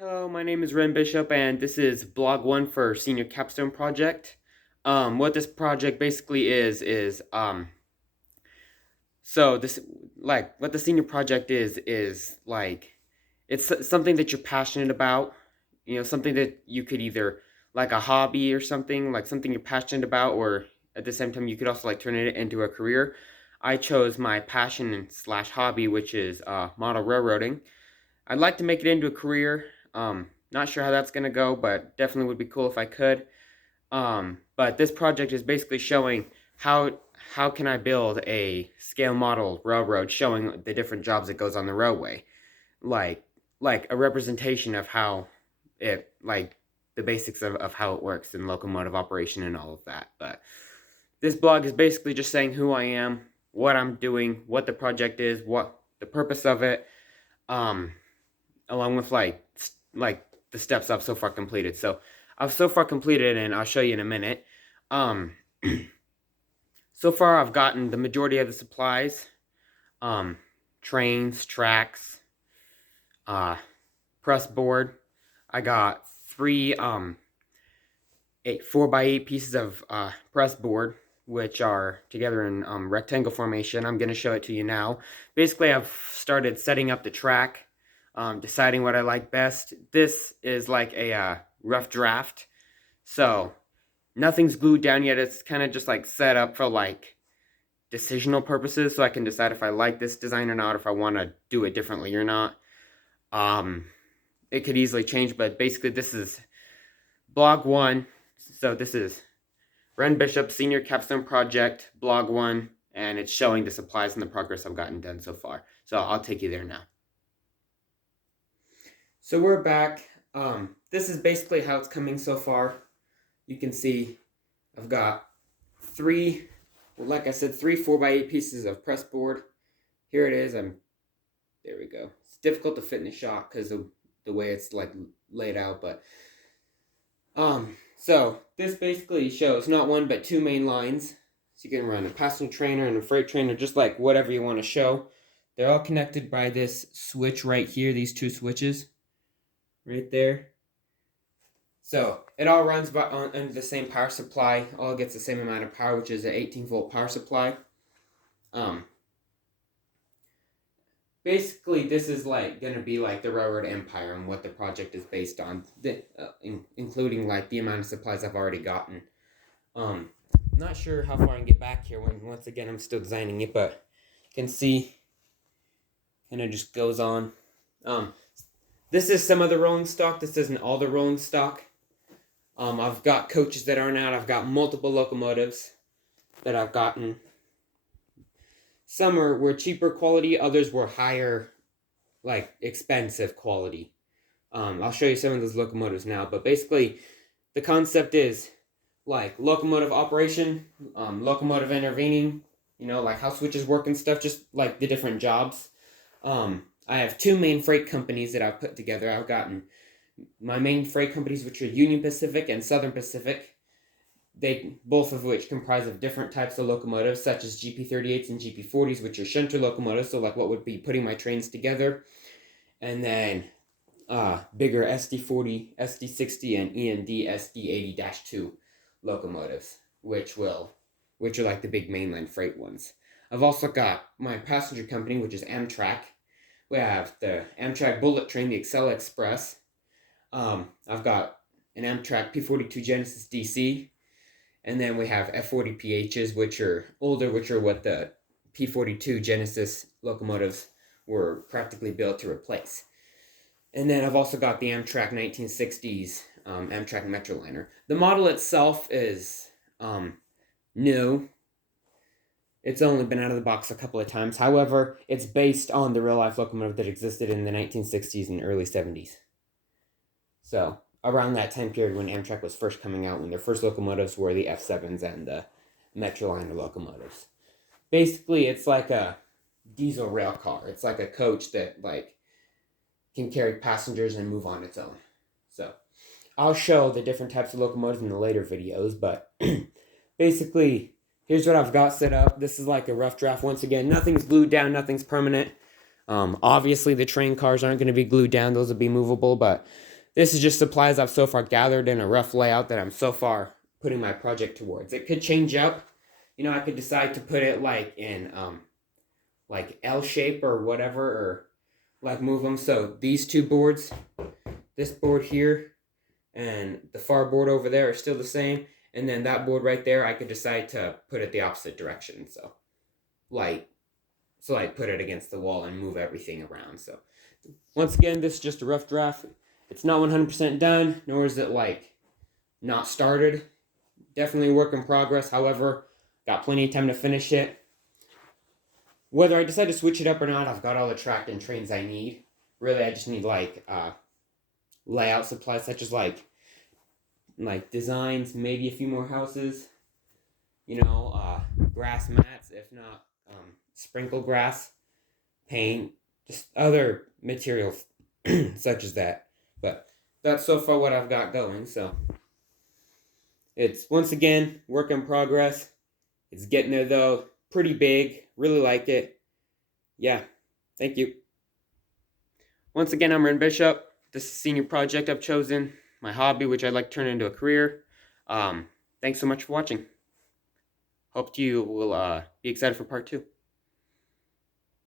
Hello, my name is REn Bishop, and this is blog 1 for Senior Capstone Project. What this project basically is, so this, what the senior project is, it's something that you're passionate about, something that you could either, like a hobby or something, like something you're passionate about, or at the same time, you could also, turn it into a career. I chose my passion slash hobby, which is, model railroading. I'd like to make it into a career. Not sure how that's gonna go, but definitely would be cool if I could. But this project is basically showing how how can I build a scale model railroad showing the different jobs that goes on the railway, like like a representation of how it the basics of how it works in locomotive operation and all of that. But this blog is basically just saying who I am, what I'm doing, what the project is, what the purpose of it. Um, Along with like the steps I've so far completed. So I've so far completed, and I'll show you in a minute. Um, so far I've gotten the majority of the supplies, um, trains, tracks, uh, press board. I got three 4x8 pieces of press board, which are together in rectangle formation. I'm gonna show it to you now. Basically, I've started setting up the track. Deciding what I like best. This is like a rough draft, so nothing's glued down yet. It's kind of just like set up for decisional purposes, so I can decide if I like this design or not, if I want to do it differently or not. Um, it could easily change, but basically this is blog 1. So this is REn Bishop Senior Capstone Project, blog 1, and it's showing the supplies and the progress I've gotten done so far. So I'll take you there now. So we're back. This is basically how it's coming so far. You can see I've got three 4x8 pieces of press board. Here it is. There we go. It's difficult to fit in the shot because of the way it's laid out, but so this basically shows not one but two main lines. So you can run a passenger train and a freight train, or just like whatever you want to show. They're all connected by this switch right here, these two switches. Right there. So it all runs under the same power supply. All gets the same amount of power, which is an 18-volt power supply. Basically, this is gonna be the railroad empire and what the project is based on, including the amount of supplies I've already gotten. Not sure how far I can get back here. Once again, I'm still designing it, but you can see, kind of just goes on. This is some of the rolling stock. This isn't all the rolling stock. I've got coaches that aren't out. I've got multiple locomotives that I've gotten. Some were cheaper quality. Others were higher, expensive quality. I'll show you some of those locomotives now. But basically, the concept is locomotive operation, locomotive intervening, how switches work and stuff, just the different jobs. I have two main freight companies that I've put together. I've gotten my main freight companies, which are Union Pacific and Southern Pacific. Both of which comprise of different types of locomotives, such as GP38s and GP40s, which are shunter locomotives, so what would be putting my trains together. And then bigger SD40, SD60, and END SD80-2 locomotives, which are the big mainline freight ones. I've also got my passenger company, which is Amtrak. We have the Amtrak bullet train, the Excel Express. I've got an Amtrak P42 Genesis DC. And then we have F40 PHs, which are older, which are what the P42 Genesis locomotives were practically built to replace. And then I've also got the Amtrak 1960s Amtrak Metroliner. The model itself is new. It's only been out of the box a couple of times. However, it's based on the real-life locomotive that existed in the 1960s and early 70s. So, around that time period when Amtrak was first coming out, when their first locomotives were the F7s and the Metroliner locomotives. Basically, it's like a diesel rail car. It's like a coach that can carry passengers and move on its own. So, I'll show the different types of locomotives in the later videos, but basically, here's what I've got set up. This is a rough draft. Once again, nothing's glued down, nothing's permanent. Obviously, the train cars aren't going to be glued down. Those will be movable, but this is just supplies I've so far gathered in a rough layout that I'm so far putting my project towards. It could change up. I could decide to put it like in like L shape or whatever, or like move them. So these two boards, this board here and the far board over there are still the same. And then that board right there, I could decide to put it the opposite direction. So put it against the wall and move everything around. So once again, this is just a rough draft. It's not 100% done, nor is it not started. Definitely a work in progress. However, got plenty of time to finish it. Whether I decide to switch it up or not, I've got all the track and trains I need. Really, I just need layout supplies such as like designs, maybe a few more houses. Grass mats, if not sprinkle grass, paint, just other materials such as that. But that's so far what I've got going. So it's once again work in progress. It's getting there though. Pretty big. Really like it. Yeah. Thank you. Once again, I'm REn Bishop. This is a senior project I've chosen. My hobby, which I'd like to turn into a career. Thanks so much for watching. Hope you will be excited for part 2.